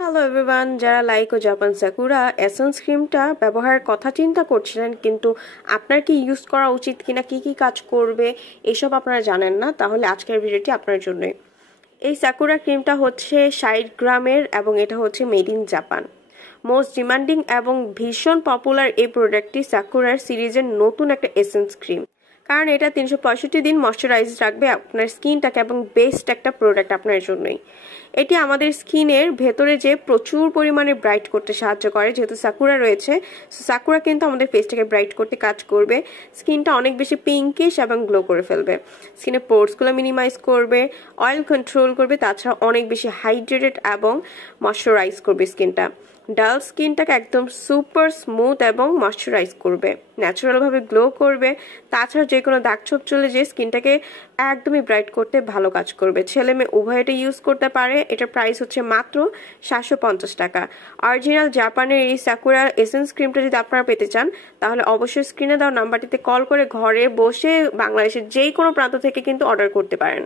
Hello everyone, যারা like ও Japan sakura essence ক্রিমটা ব্যবহারের কথা চিন্তা করছিলেন কিন্তু আপনার কি ইউজ করা উচিত কিনা, কি কি কাজ করবে এসব আপনারা জানেন না, তাহলে আজকের ভিডিওটি আপনার জন্যই। এই সাকুরা ক্রিমটা হচ্ছে 60 গ্রামের এবং এটা হচ্ছে made in Japan. Most demanding এবং ভীষণ পপুলার এই প্রোডাক্টটি সাকুরার সিরিজের নতুন একটা এসেন্স ক্রিম, কারণ এটা 365 দিন ময়শ্চারাইজ রাখবে আপনার স্কিনটাকে এবং বেস্ট একটা প্রোডাক্ট আপনার জন্যই। এটি আমাদের স্কিনের ভেতরে যে প্রচুর পরিমাণে ব্রাইট করতে সাহায্য করে, যেহেতু সাকুরা রয়েছে, সাকুরা কিন্তু আমাদের ফেসটাকে ব্রাইট করতে কাজ করবে, স্কিনটা অনেক বেশি পিঙ্কিশ এবং গ্লো করে ফেলবে, স্কিনের পোর্সগুলো মিনিমাইজ করবে, অয়েল কন্ট্রোল করবে, তাছাড়া অনেক বেশি হাইড্রেটেড এবং ময়শ্চারাইজ করবে স্কিনটা। ডাল স্কিনটাকে একদম সুপার স্মুথ এবং ময়শ্চারাইজ করবে, ন্যাচারালভাবে গ্লো করবে, তাছাড়া যে কোনো দাগ ছোপ চলে যে স্কিনটাকে একদমই ব্রাইট করতে ভালো কাজ করবে। ছেলে মেয়ে উভয় এটা ইউজ করতে পারে। এটার প্রাইস হচ্ছে মাত্র 750 টাকা। অরিজিনাল জাপানের এই সাকুরা এসেন্স ক্রিমটা যদি আপনারা পেতে চান তাহলে অবশ্যই স্ক্রিনে দেওয়া নাম্বারটিতে কল করে ঘরে বসে বাংলাদেশের যে কোনো প্রান্ত থেকে কিন্তু অর্ডার করতে পারেন।